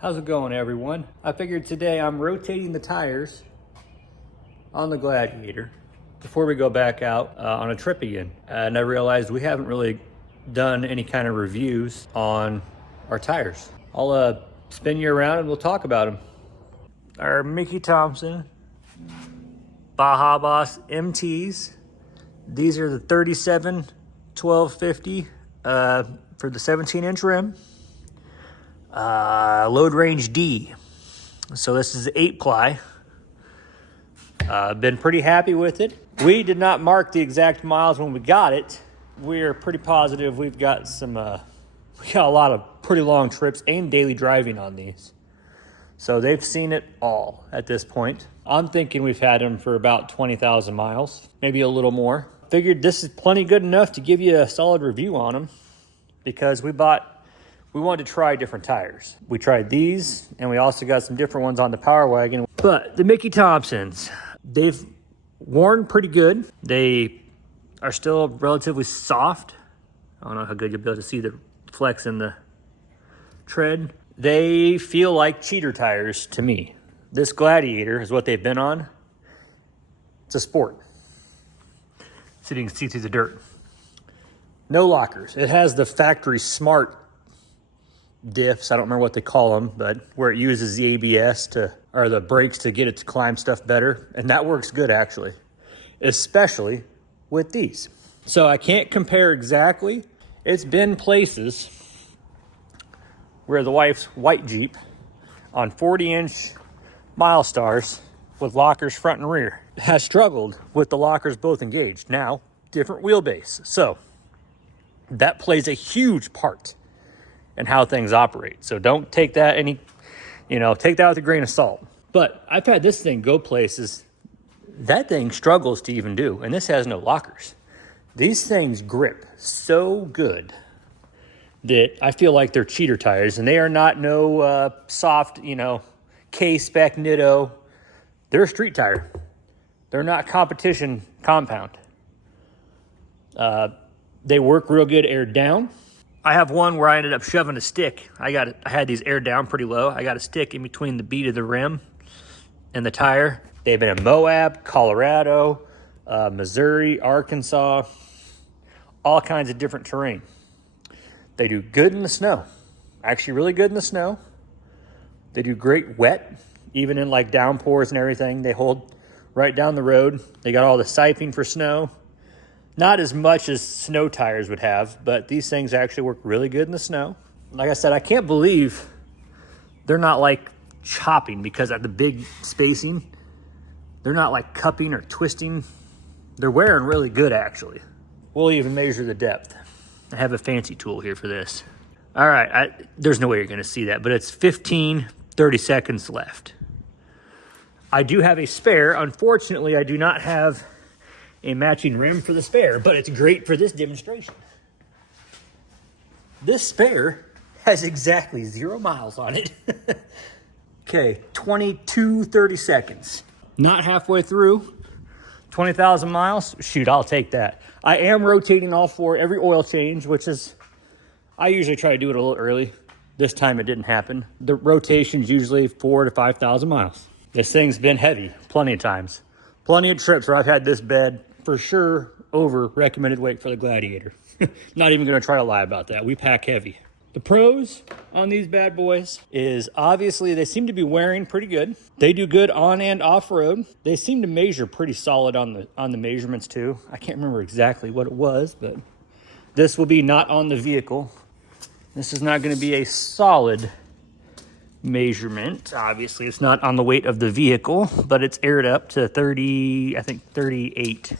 How's it going, everyone? I figured today I'm rotating the tires on the Gladiator before we go back out on a trip again. And I realized we haven't really done any kind of reviews on our tires. I'll spin you around and we'll talk about them. Our Mickey Thompson Baja Boss MTs. These are the 37 1250 for the 17-inch rim. Load range D. So this is 8-ply. Been pretty happy with it. We did not mark the exact miles when we got it. We're pretty positive we've got we got a lot of pretty long trips and daily driving on these. So they've seen it all at this point. I'm thinking we've had them for about 20,000 miles, maybe a little more. Figured this is plenty good enough to give you a solid review on them because we wanted to try different tires. We tried these, and we also got some different ones on the Power Wagon. But the Mickey Thompsons, they've worn pretty good. They are still relatively soft. I don't know how good you'll be able to see the flex in the tread. They feel like cheater tires to me. This Gladiator is what they've been on. It's a sport. So you can see through the dirt. No lockers. It has the factory smart diffs. I don't remember what they call them, but where it uses the ABS or the brakes to get it to climb stuff better. And that works good, actually, especially with these. So I can't compare exactly. It's been places where the wife's white Jeep on 40-inch Milestars with lockers front and rear has struggled with the lockers both engaged. Now, different wheelbase. So that plays a huge part in how things operate. So don't take that take that with a grain of salt. But I've had this thing go places that thing struggles to even do, and this has no lockers. These things grip so good that I feel like they're cheater tires, and they are not no soft, K-spec Nitto. They're a street tire. They're not competition compound. They work real good aired down. I have one where I ended up shoving a stick. I had these aired down pretty low. I got a stick in between the bead of the rim and the tire. They've been in Moab, Colorado, Missouri, Arkansas, all kinds of different terrain. They do good in the snow. Actually really good in the snow. They do great wet, even in like downpours and everything. They hold right down the road. They got all the siphoning for snow. Not as much as snow tires would have, but these things actually work really good in the snow. Like I said, I can't believe they're not like chopping because of the big spacing. They're not like cupping or twisting. They're wearing really good, actually. We'll even measure the depth. I have a fancy tool here for this. All right, there's no way you're gonna see that, but it's 30 seconds left. I do have a spare. Unfortunately, I do not have a matching rim for the spare, but it's great for this demonstration. This spare has exactly 0 miles on it. Okay, 30 seconds. Not halfway through, 20,000 miles. Shoot, I'll take that. I am rotating all four every oil change, which is, I usually try to do it a little early. This time it didn't happen. The rotation's usually 4,000 to 5,000 miles. This thing's been heavy plenty of times. Plenty of trips where I've had this bed for sure over recommended weight for the Gladiator. Not even gonna try to lie about that. We pack heavy. The pros on these bad boys is obviously they seem to be wearing pretty good. They do good on and off road. They seem to measure pretty solid on the measurements too. I can't remember exactly what it was, but this will be not on the vehicle. This is not gonna be a solid measurement. Obviously it's not on the weight of the vehicle, but it's aired up to 38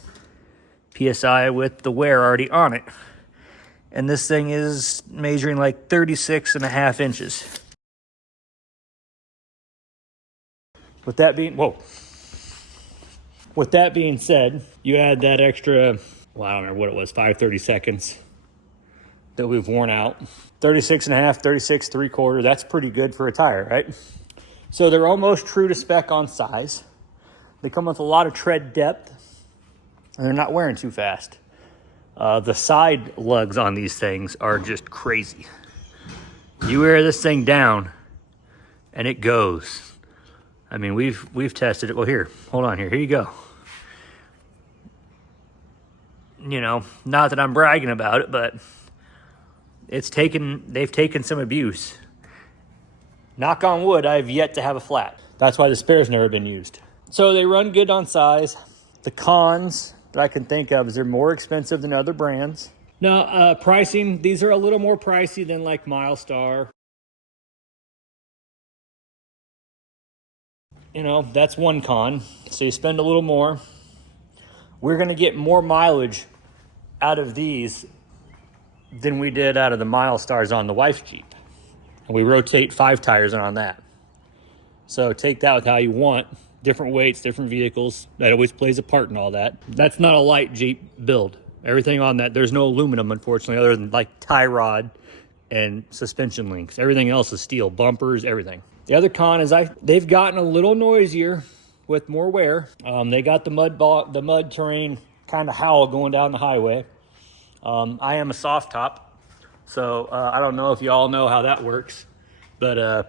PSI with the wear already on it. And this thing is measuring like 36.5 inches. With that being said, you add that extra, well, I don't remember what it was, 30 seconds that we've worn out. 36.5, 36, 3/4, that's pretty good for a tire, right? So they're almost true to spec on size. They come with a lot of tread depth, and they're not wearing too fast. The side lugs on these things are just crazy. You wear this thing down, and it goes. I mean, we've tested it. Well, here, hold on here. Here you go. You know, not that I'm bragging about it, but they've taken some abuse. Knock on wood, I've yet to have a flat. That's why the spare's never been used. So they run good on size. The cons that I can think of is they're more expensive than other brands. Now, pricing, these are a little more pricey than like Milestar. You know, that's one con. So you spend a little more. We're gonna get more mileage out of these than we did out of the Milestars on the wife's Jeep. And we rotate 5 tires on that. So take that with how you want. Different weights, different vehicles. That always plays a part in all that. That's not a light Jeep build. Everything on that, there's no aluminum, unfortunately, other than like tie rod and suspension links. Everything else is steel, bumpers, everything. The other con is they've gotten a little noisier with more wear. They got the mud terrain kind of howl going down the highway. I am a soft top, so I don't know if you all know how that works, but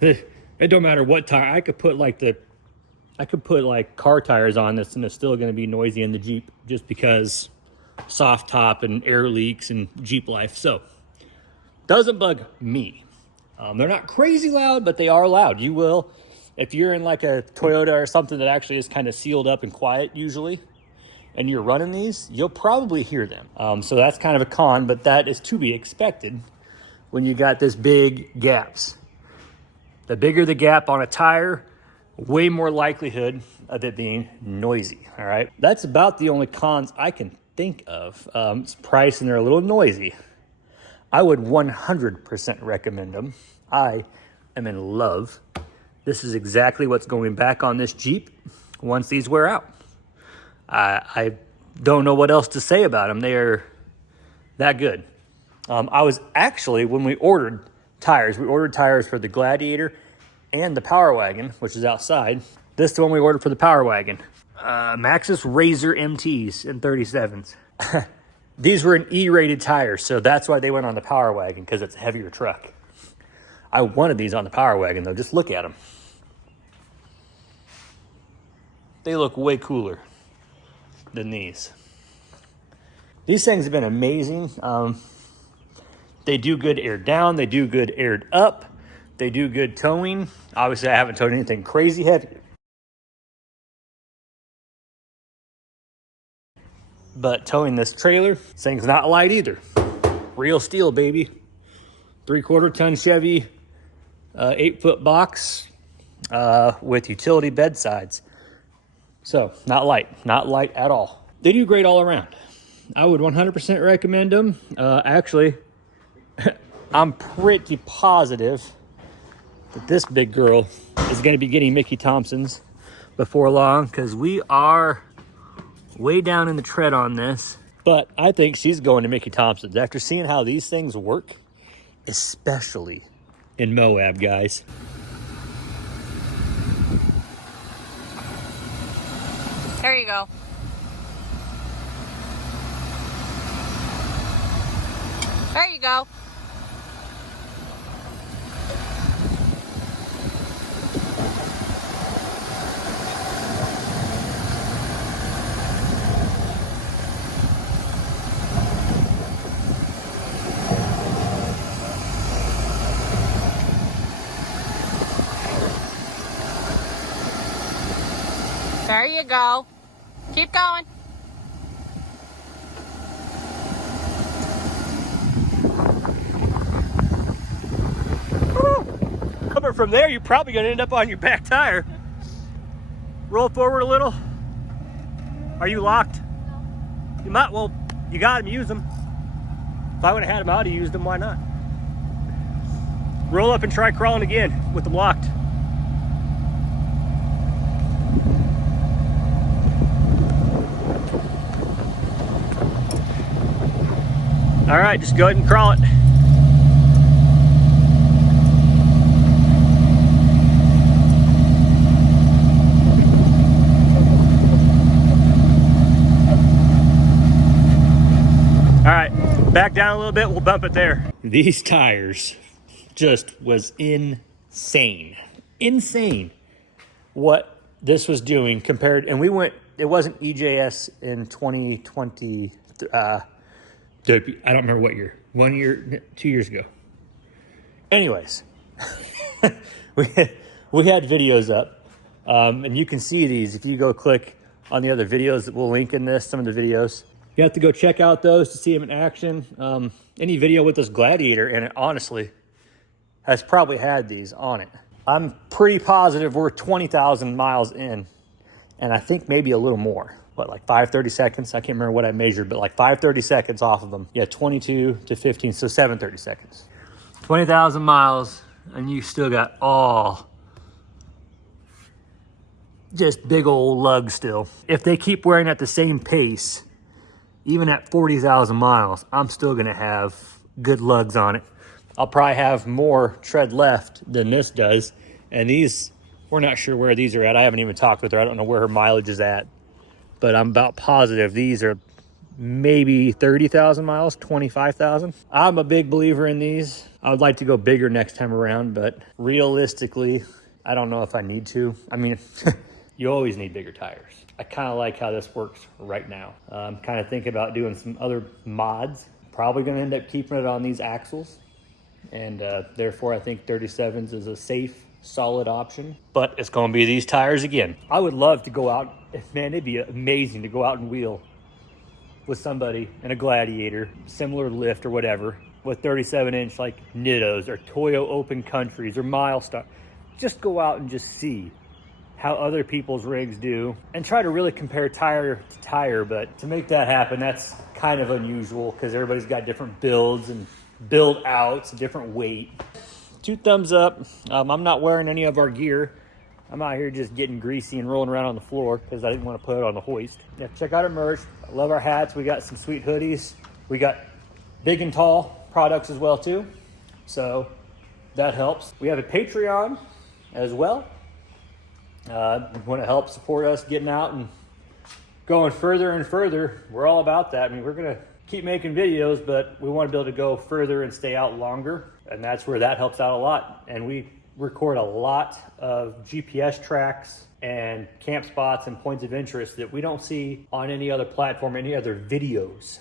it don't matter what tire. I could put like car tires on this and it's still going to be noisy in the Jeep just because soft top and air leaks and Jeep life. So doesn't bug me. They're not crazy loud, but they are loud. You will, if you're in like a Toyota or something that actually is kind of sealed up and quiet usually, and you're running these, you'll probably hear them. So that's kind of a con, but that is to be expected when you got this big gaps. The bigger the gap on a tire, way more likelihood of it being noisy, all right? That's about the only cons I can think of. It's price and they're a little noisy. I would 100% recommend them. I am in love. This is exactly what's going back on this Jeep once these wear out. I don't know what else to say about them. They are that good. I was actually, when we ordered tires for the Gladiator and the Power Wagon, which is outside. This is the one we ordered for the Power Wagon. Maxxis Razor MTs in 37s. These were an E-rated tires, so that's why they went on the Power Wagon, because it's a heavier truck. I wanted these on the Power Wagon, though. Just look at them. They look way cooler than these. These things have been amazing. They do good aired down. They do good aired up. They do good towing. Obviously, I haven't towed anything crazy heavy. But towing this trailer, this thing's not light either. Real steel, baby. 3/4 ton Chevy, 8-foot box with utility bedsides. So, not light at all. They do great all around. I would 100% recommend them. Actually, I'm pretty positive that this big girl is going to be getting Mickey Thompson's before long, because we are way down in the tread on this. But I think she's going to Mickey Thompson's after seeing how these things work, especially in Moab, guys. There you go. There you go. There you go. Keep going. Coming from there, you're probably going to end up on your back tire. Roll forward a little. Are you locked? No. You might, well, you got them, use them. If I would have had them out, I used them, why not? Roll up and try crawling again with them locked. All right, just go ahead and crawl it. All right, back down a little bit, we'll bump it there. These tires just was insane. insane what this was doing compared. And we went, it wasn't EJS in 2020. I don't remember what year, 1 year, 2 years ago. Anyways, we had videos up, and you can see these if you go click on the other videos that we'll link in this, some of the videos. You have to go check out those to see them in action. Any video with this Gladiator in it, honestly, has probably had these on it. I'm pretty positive we're 20,000 miles in, and I think maybe a little more. What, like 5:30 seconds? I can't remember what I measured, but like 5:30 seconds off of them. Yeah, 22 to 15, so 7:30 seconds. 20,000 miles, and you still got all just big old lugs still. If they keep wearing at the same pace, even at 40,000 miles, I'm still gonna have good lugs on it. I'll probably have more tread left than this does. And these, we're not sure where these are at. I haven't even talked with her. I don't know where her mileage is at, but I'm about positive these are maybe 30,000 miles, 25,000. I'm a big believer in these. I would like to go bigger next time around, but realistically, I don't know if I need to. I mean, you always need bigger tires. I kind of like how this works right now. I'm kind of thinking about doing some other mods. Probably going to end up keeping it on these axles. And therefore, I think 37s is a safe, solid option. But it's going to be these tires again. I would love to go out. Man, it'd be amazing to go out and wheel with somebody in a Gladiator, similar lift or whatever, with 37-inch like Nittos or Toyo Open Countries or Milestar. Just go out and just see how other people's rigs do and try to really compare tire to tire. But to make that happen, that's kind of unusual because everybody's got different builds and build outs, different weight. 2 thumbs up. I'm not wearing any of our gear. I'm out here just getting greasy and rolling around on the floor because I didn't want to put it on the hoist. Yeah, check out our merch. I love our hats. We got some sweet hoodies. We got big and tall products as well too. So that helps. We have a Patreon as well. You want to help support us getting out and going further and further. We're all about that. I mean, we're going to keep making videos, but we want to be able to go further and stay out longer. And that's where that helps out a lot. And we record a lot of GPS tracks and camp spots and points of interest that we don't see on any other platform, any other videos,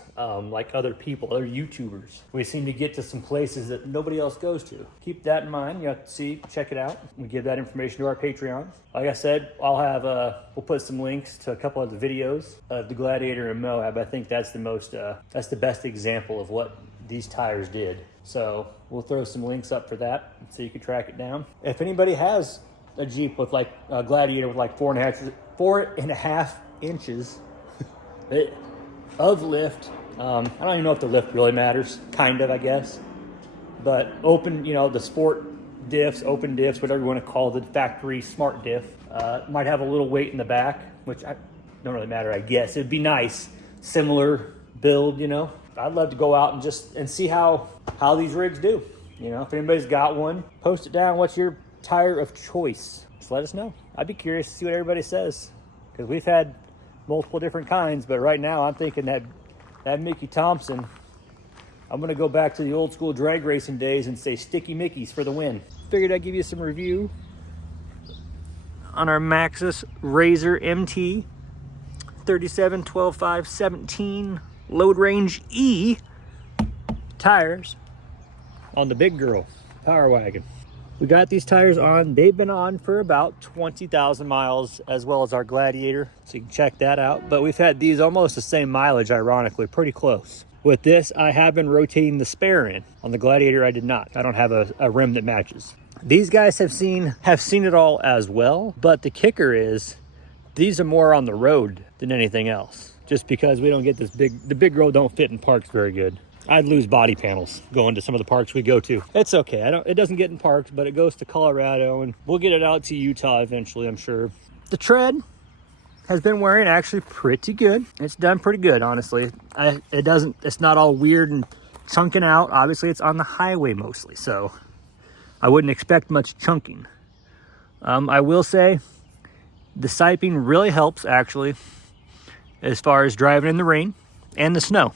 like other people, other YouTubers. We seem to get to some places that nobody else goes to. Keep that in mind. You have to see, check it out. We give that information to our Patreon. Like I said, I'll have, we'll put some links to a couple of the videos of the Gladiator and Moab. I think that's the most, that's the best example of what these tires did. So we'll throw some links up for that so you can track it down. If anybody has a Jeep with like a Gladiator with like 4.5 inches of lift, I don't even know if the lift really matters, kind of, I guess. But open, you know, the sport diffs, open diffs, whatever you want to call the factory smart diff, might have a little weight in the back, which don't really matter, I guess. It'd be nice, similar build, you know. I'd love to go out and just see how these rigs do. You know, if anybody's got one, post it down. What's your tire of choice? Just let us know. I'd be curious to see what everybody says, because we've had multiple different kinds, but right now I'm thinking that Mickey Thompson, I'm going to go back to the old school drag racing days and say Sticky Mickeys for the win. Figured I'd give you some review on our Maxxis Razor MT 37 12 5 17 Load Range E tires on the big girl Power Wagon. We got these tires on. They've been on for about 20,000 miles, as well as our Gladiator, so you can check that out. But we've had these almost the same mileage, ironically, pretty close. With this, I have been rotating the spare in. On the Gladiator, I did not. I don't have a rim that matches. These guys have seen it all as well, but the kicker is these are more on the road than anything else, just because we don't get this the big girl don't fit in parks very good. I'd lose body panels going to some of the parks we go to. It's okay. It doesn't get in parks, but it goes to Colorado, and we'll get it out to Utah eventually, I'm sure. The tread has been wearing actually pretty good. It's done pretty good, honestly. It's not all weird and chunking out. Obviously, it's on the highway mostly, so I wouldn't expect much chunking. I will say the siping really helps, actually, as far as driving in the rain and the snow.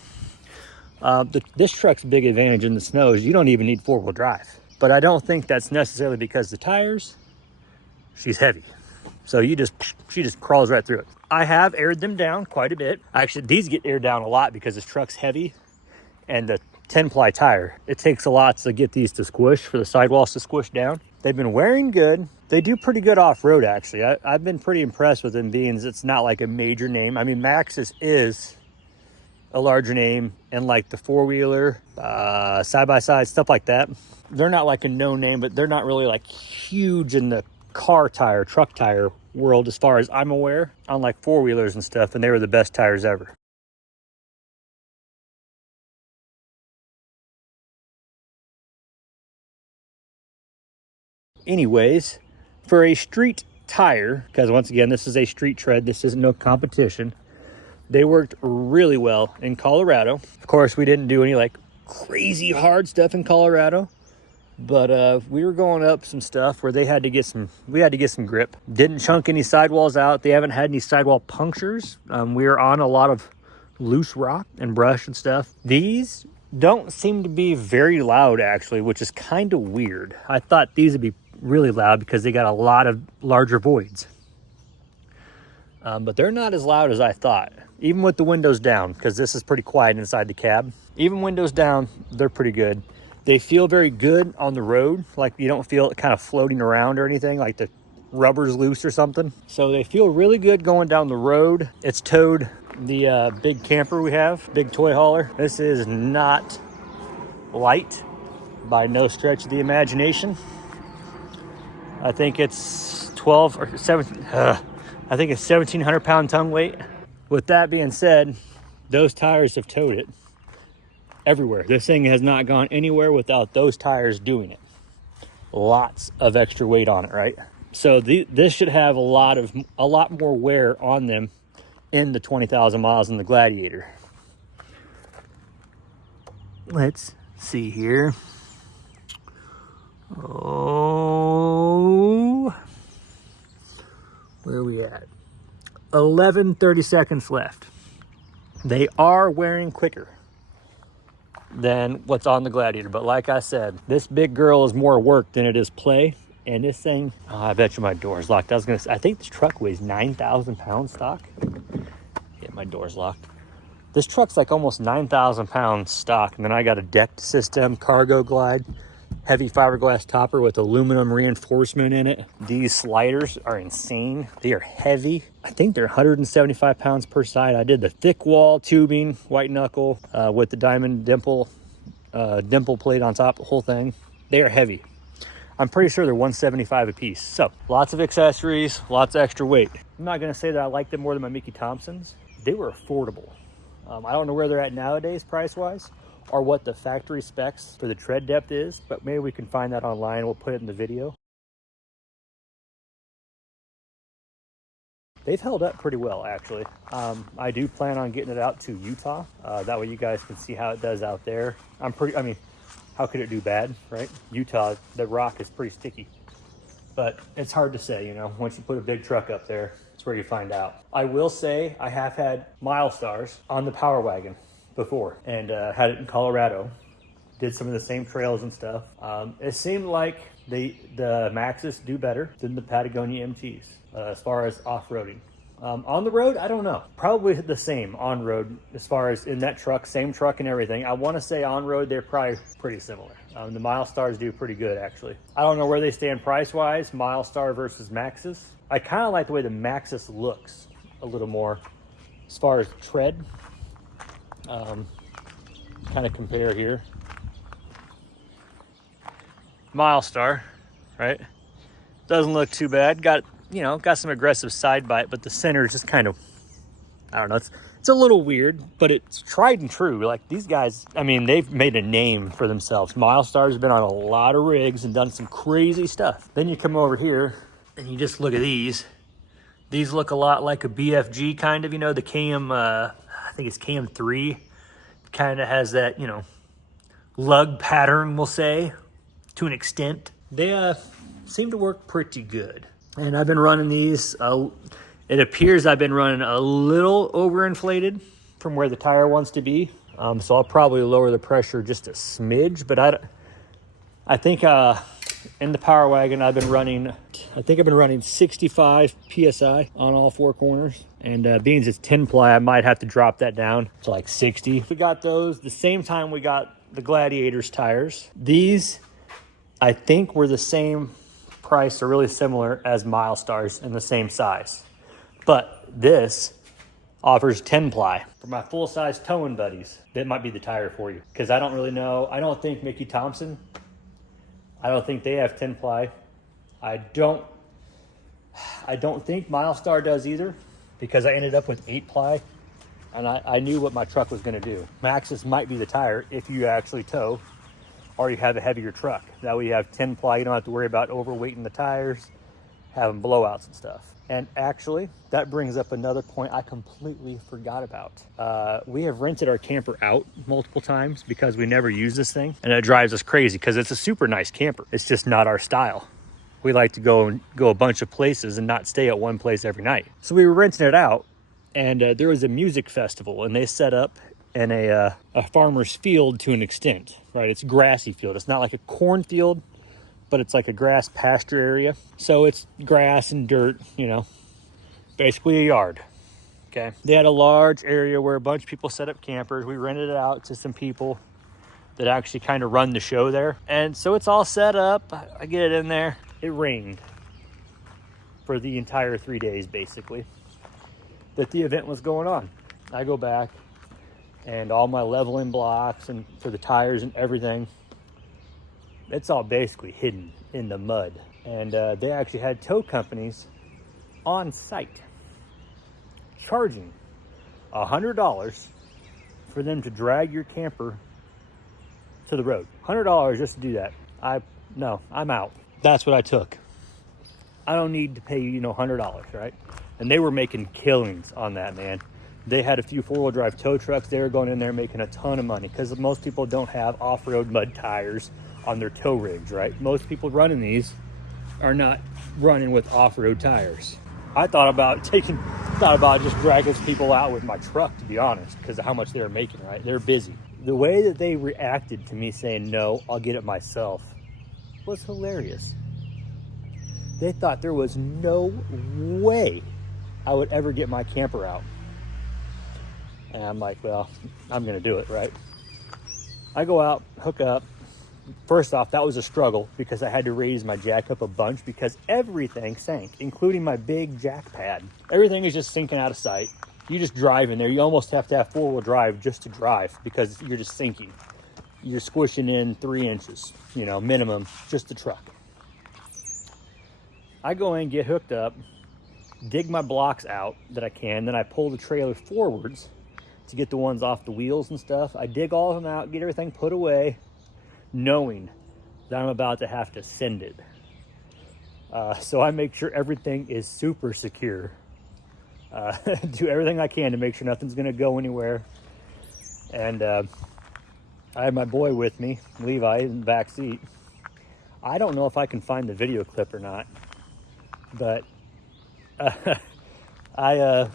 This truck's big advantage in the snow is you don't even need 4-wheel drive. but I don't think that's necessarily because the tires. She's heavy. So she just crawls right through it. I have aired them down quite a bit. Actually, these get aired down a lot because this truck's heavy and the 10-ply tire. It takes a lot to get these to squish, for the sidewalls to squish down. They've been wearing good. They do pretty good off-road, actually. I've been pretty impressed with them, being it's not like a major name. I mean, Maxxis is a larger name, and like the four-wheeler, side-by-side, stuff like that. They're not like a no name, but they're not really like huge in the car tire, truck tire world as far as I'm aware, unlike four-wheelers and stuff, and they were the best tires ever. Anyways, for a street tire, because once again, this is a street tread, this isn't no competition, they worked really well in Colorado. Of course, we didn't do any like crazy hard stuff in Colorado, but we were going up some stuff where we had to get some grip. Didn't chunk any sidewalls out. They haven't had any sidewall punctures. We were on a lot of loose rock and brush and stuff. These don't seem to be very loud, actually, which is kind of weird. I thought these would be really loud because they got a lot of larger voids. But they're not as loud as I thought, even with the windows down, because this is pretty quiet inside the cab. Even windows down, they're pretty good. They feel very good on the road. Like you don't feel it kind of floating around or anything, like the rubber's loose or something. So they feel really good going down the road. It's towed the big camper we have, big toy hauler. This is not light by no stretch of the imagination. I think it's 12 or 17, I think it's 1,700 pound tongue weight. With that being said, those tires have towed it everywhere. This thing has not gone anywhere without those tires doing it. Lots of extra weight on it, right? So this should have a lot more wear on them in the 20,000 miles in the Gladiator. Let's see here. Oh, where are we at? 30 seconds left. They are wearing quicker than what's on the Gladiator, but like I said, this big girl is more work than it is play. And this thing, oh, I bet you my door's locked. I think this truck weighs 9,000 pounds stock. Yeah, my door's locked. This truck's like almost 9,000 pounds stock, and then I got a decked system, cargo glide, heavy fiberglass topper with aluminum reinforcement in it. These sliders are insane. They are heavy. I think they're 175 pounds per side. I did the thick wall tubing, white knuckle, with the diamond dimple plate on top, the whole thing. They are heavy. I'm pretty sure they're 175 a piece. So lots of accessories, lots of extra weight. I'm not gonna say that I like them more than my Mickey Thompsons. They were affordable. I don't know where they're at nowadays price-wise, or what the factory specs for the tread depth is, but maybe we can find that online. We'll put it in the video. They've held up pretty well, actually. I do plan on getting it out to Utah. That way you guys can see how it does out there. How could it do bad, right? Utah, the rock is pretty sticky, but it's hard to say, you know, once you put a big truck up there, it's where you find out. I will say I have had Milestars on the Power Wagon before, and had it in Colorado. Did some of the same trails and stuff. It seemed like the Maxxis do better than the Patagonia MTs as far as off-roading. On the road, I don't know. Probably the same on road as far as in that truck, same truck and everything. I want to say on road, they're probably pretty similar. The Milestars do pretty good, actually. I don't know where they stand price-wise, Milestar versus Maxxis. I kind of like the way the Maxxis looks a little more as far as tread. Kind of compare here. Milestar, right? Doesn't look too bad. Got some aggressive side bite, but the center is just kind of, I don't know, it's a little weird, but it's tried and true. Like these guys, I mean, they've made a name for themselves. Milestar's been on a lot of rigs and done some crazy stuff. Then you come over here and you just look at these. These look a lot like a BFG kind of, the KM, I think it's KM3. Kind of has that, lug pattern, we'll say, to an extent. They seem to work pretty good. And I've been running these, it appears I've been running a little overinflated from where the tire wants to be. So I'll probably lower the pressure just a smidge, but I think in the Power Wagon, I think I've been running 65 PSI on all four corners. And being it's 10 ply, I might have to drop that down to like 60. We got those the same time we got the Gladiators tires. These, I think, were the same price or really similar as Milestars in the same size. But this offers 10 ply. For my full-size towing buddies, that might be the tire for you. Because I don't really know. I don't think Mickey Thompson, I don't think they have 10 ply. I don't think Milestar does either, because I ended up with 8 ply and I knew what my truck was going to do. Maxxis might be the tire if you actually tow or you have a heavier truck. That way you have 10 ply, you don't have to worry about overweighting the tires, having blowouts and stuff. And actually, that brings up another point I completely forgot about. We have rented our camper out multiple times because we never use this thing, and it drives us crazy because it's a super nice camper. It's just not our style. We like to go a bunch of places and not stay at one place every night. So we were renting it out, and there was a music festival, and they set up in a farmer's field to an extent, right? It's a grassy field. It's not like a cornfield, but it's like a grass pasture area. So it's grass and dirt, you know, basically a yard, okay? They had a large area where a bunch of people set up campers. We rented it out to some people that actually kind of run the show there. And so it's all set up. I get it in there. It rained for the entire 3 days, basically, that the event was going on. I go back, and all my leveling blocks and for the tires and everything, it's all basically hidden in the mud. And they actually had tow companies on site charging $100 for them to drag your camper to the road. $100 just to do that. I'm out. That's what I took. I don't need to pay you, $100, right? And they were making killings on that, man. They had a few four-wheel drive tow trucks. They were going in there making a ton of money because most people don't have off-road mud tires on their tow rigs, right? Most people running these are not running with off-road tires. I thought about just dragging people out with my truck, to be honest, because of how much they were making, right? They're busy. The way that they reacted to me saying, no, I'll get it myself, was hilarious. They thought there was no way I would ever get my camper out. And I'm like, well, I'm gonna do it, right? I go out, hook up. First off, that was a struggle because I had to raise my jack up a bunch because everything sank, including my big jack pad. Everything is just sinking out of sight. You just drive in there. You almost have to have four-wheel drive just to drive because you're just sinking. You're squishing in 3 inches, minimum, just the truck. I go in, get hooked up, dig my blocks out that I can, then I pull the trailer forwards to get the ones off the wheels and stuff. I dig all of them out, get everything put away, knowing that I'm about to have to send it. So I make sure everything is super secure. Do everything I can to make sure nothing's gonna go anywhere. And I had my boy with me, Levi, in the back seat. I don't know if I can find the video clip or not, but I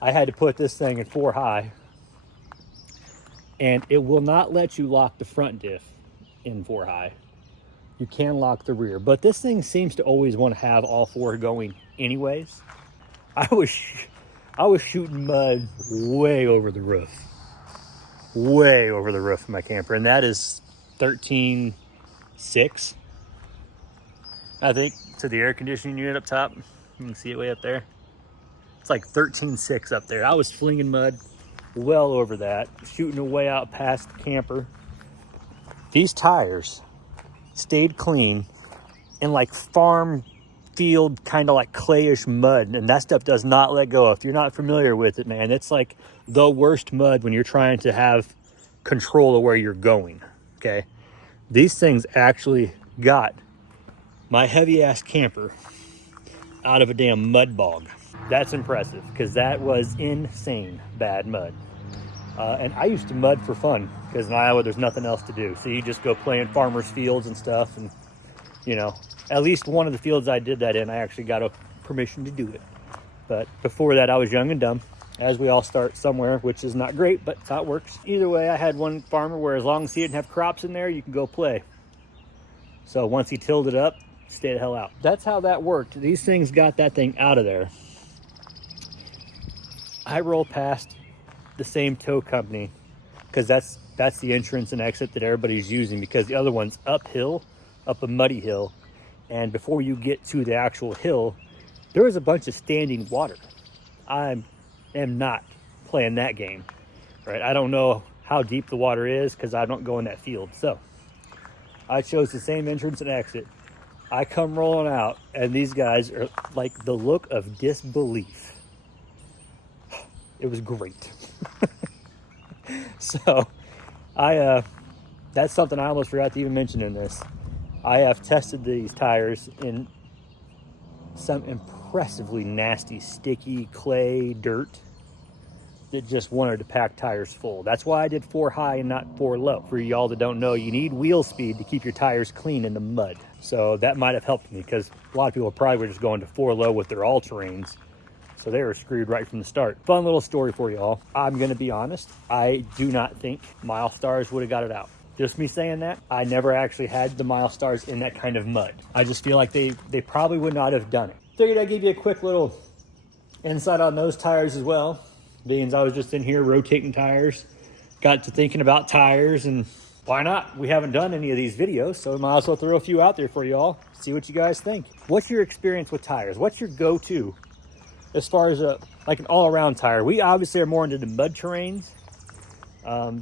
had to put this thing in 4 high, and it will not let you lock the front diff in 4 high. You can lock the rear, but this thing seems to always want to have all 4 going anyways. I was shooting mud way over the roof of my camper, and that is 13.6, I think, to the air conditioning unit up top. You can see it way up there. It's like 13.6 up there. I was flinging mud well over that, shooting away out past the camper. These tires stayed clean in like farm field, kind of like clayish mud, and that stuff does not let go. If you're not familiar with it, man, it's like the worst mud when you're trying to have control of where you're going, okay? These things actually got my heavy ass camper out of a damn mud bog. That's impressive, because that was insane bad mud. And I used to mud for fun, because in Iowa there's nothing else to do. So you just go play in farmers' fields and stuff, and at least one of the fields I did that in, I actually got a permission to do it. But before that, I was young and dumb. as we all start somewhere, which is not great, but it's how it works. Either way, I had one farmer where as long as he didn't have crops in there, you can go play. So once he tilled it up, stay the hell out. That's how that worked. These things got that thing out of there. I roll past the same tow company because that's the entrance and exit that everybody's using, because the other one's uphill, up a muddy hill. And before you get to the actual hill, there is a bunch of standing water. I am not playing that game, right? I don't know how deep the water is because I don't go in that field. So I chose the same entrance and exit. I come rolling out, and these guys are like the look of disbelief. It was great. So that's something I almost forgot to even mention in this. I have tested these tires in some impressively nasty, sticky clay dirt that just wanted to pack tires full. That's why I did 4 high and not 4 low. For y'all that don't know, you need wheel speed to keep your tires clean in the mud. So that might have helped me, because a lot of people probably were just going to 4 low with their all-terrains. So they were screwed right from the start. Fun little story for y'all. I'm gonna be honest, I do not think Milestars would have got it out. Just me saying that, I never actually had the Milestars in that kind of mud. I just feel like they probably would not have done it. Figured I'd give you a quick little insight on those tires as well. Being I was just in here rotating tires, got to thinking about tires, and why not? We haven't done any of these videos, so we might as well throw a few out there for y'all. See what you guys think. What's your experience with tires? What's your go-to as far as like an all-around tire? We obviously are more into the mud terrains,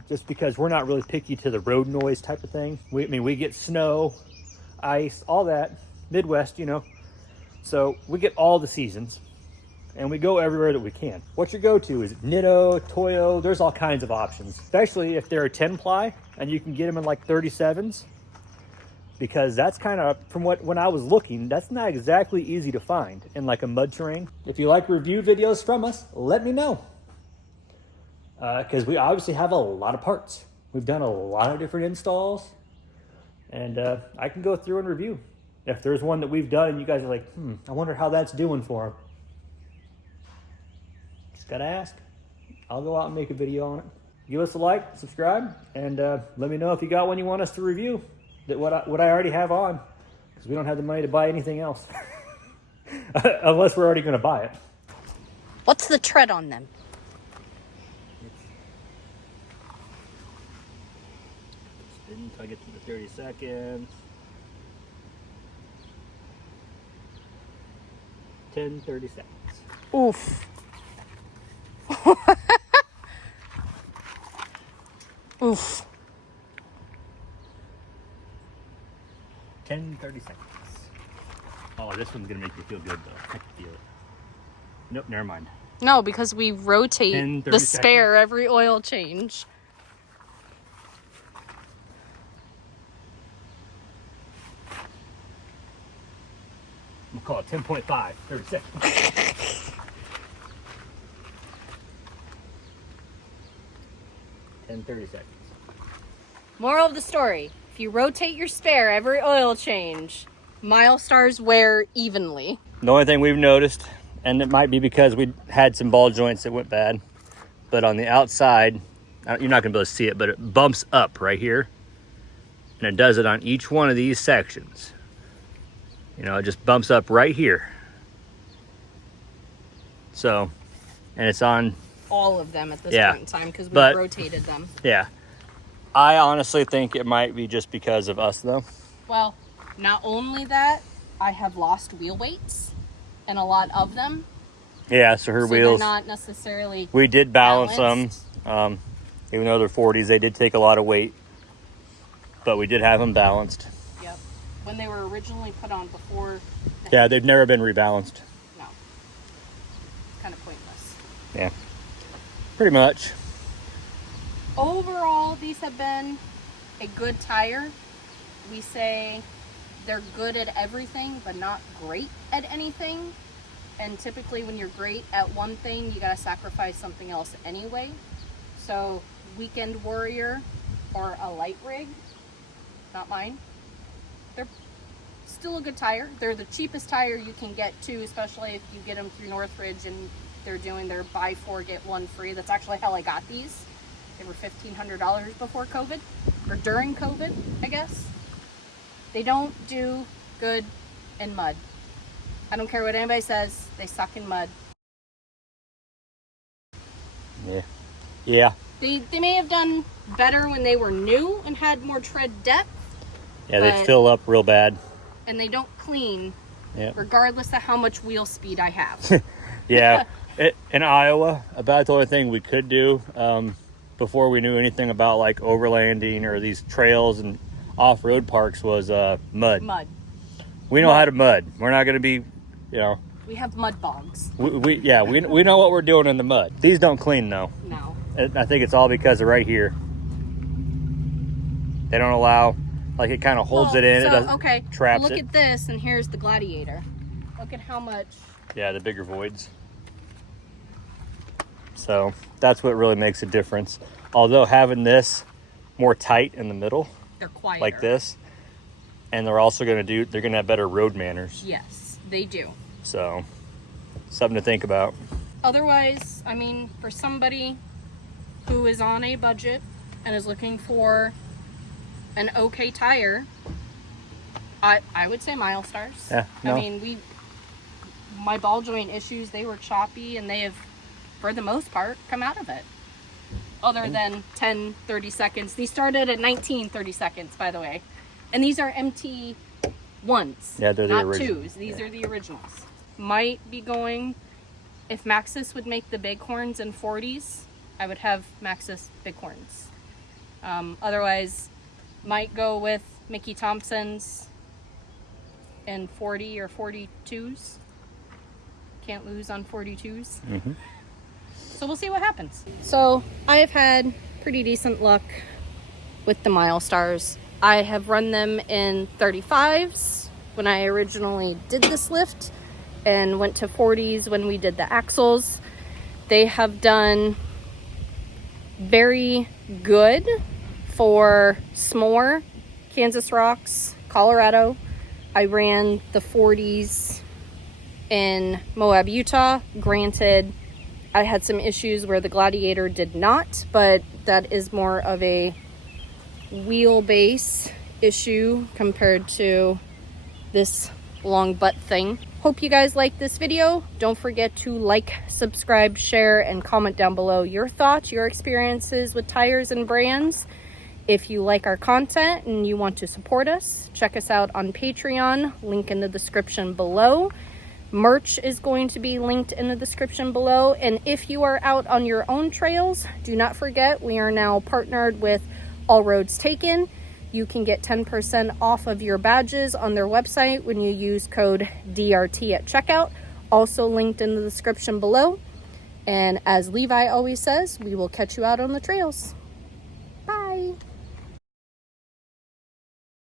just because we're not really picky to the road noise type of thing. We get snow, ice, all that. Midwest, you know. So we get all the seasons, and we go everywhere that we can. What's your go-to? Is it Nitto, Toyo? There's all kinds of options, especially if they're a 10-ply and you can get them in like 37s, because that's kind of, from when I was looking, that's not exactly easy to find in like a mud terrain. If you like review videos from us, let me know, because we obviously have a lot of parts. We've done a lot of different installs, and I can go through and review. If there's one that we've done and you guys are like, I wonder how that's doing for them, just gotta ask. I'll go out and make a video on it. Give us a like, subscribe, and let me know if you got one you want us to review, that what I already have on, because we don't have the money to buy anything else. Unless we're already going to buy it. What's the tread on them? Spin until I get to the 30 seconds. 30 seconds. Oof. Oof. 30 seconds. Oh, this one's gonna make you feel good though. I can feel it. Nope, never mind. No, because we rotate the spare every oil change. I'm gonna call it 10.5, 30 seconds. 30 seconds. Moral of the story: if you rotate your spare every oil change, Milestars wear evenly. The only thing we've noticed, and it might be because we had some ball joints that went bad, but on the outside, you're not gonna be able to see it, but it bumps up right here, and it does it on each one of these sections. You know, it just bumps up right here. So, and it's on all of them at this point in time, because we rotated them. Yeah. I honestly think it might be just because of us, though. Well, not only that, I have lost wheel weights, and a lot of them. Yeah, so her wheels, they're not necessarily we did balance balanced. them. Even though they're 40s, they did take a lot of weight. But we did have them balanced. Yep. When they were originally put on before. Yeah, they've never been rebalanced. No. It's kind of pointless. Yeah. Pretty much. Overall, these have been a good tire. We say they're good at everything, but not great at anything. And typically when you're great at one thing, you gotta sacrifice something else anyway. So Weekend Warrior or a light rig, not mine. They're still a good tire. They're the cheapest tire you can get too, especially if you get them through Northridge and They're doing their buy 4 get 1 free. That's actually how I got these. They were $1,500 before COVID, or during COVID, I guess. They don't do good in mud. I don't care what anybody says, they suck in mud. Yeah. They may have done better when they were new and had more tread depth. Yeah, they fill up real bad. And they don't clean, Yeah. regardless of how much wheel speed I have. Yeah. In Iowa, about the only thing we could do before we knew anything about like overlanding or these trails and off-road parks was mud. Mud. We know how to mud. We're not going to be, We have mud bogs. we know what we're doing in the mud. These don't clean though. No. I think it's all because of right here. They don't allow, like it kind of holds it in. So, it doesn't okay. traps Look it. at this, and here's the Gladiator. Look at how much. Yeah, the bigger voids. So that's what really makes a difference. Although having this more tight in the middle, They're quieter. like this, and they're also they're going to have better road manners. Yes, they do. So something to think about. Otherwise, I mean, for somebody who is on a budget and is looking for an okay tire, I would say Milestars. Yeah, no. I mean, my ball joint issues, they were choppy, and they have, for the most part, come out of it. Other than 10, 30 seconds. These started at 19, 30 seconds, by the way. And these are MT ones. Yeah, they're the not original. twos. These are the originals. Might be going, if Maxxis would make the Bighorns in 40s, I would have Maxxis Bighorns. Otherwise, might go with Mickey Thompson's in 40 or 42s. Can't lose on 42s. Mm-hmm. So we'll see what happens. So I've had pretty decent luck with the Milestars. I have run them in 35s when I originally did this lift, and went to 40s when we did the axles. They have done very good for S'more, Kansas Rocks, Colorado. I ran the 40s in Moab, Utah. Granted, I had some issues where the Gladiator did not, but that is more of a wheelbase issue compared to this long butt thing. Hope you guys like this video. Don't forget to like, subscribe, share, and comment down below your thoughts, your experiences with tires and brands. If you like our content and you want to support us, check us out on Patreon, link in the description below. Merch is going to be linked in the description below. And if you are out on your own trails, do not forget we are now partnered with All Roads Taken. You can get 10% off of your badges on their website when you use code DRT at checkout. Also linked in the description below. And as Levi always says, we will catch you out on the trails.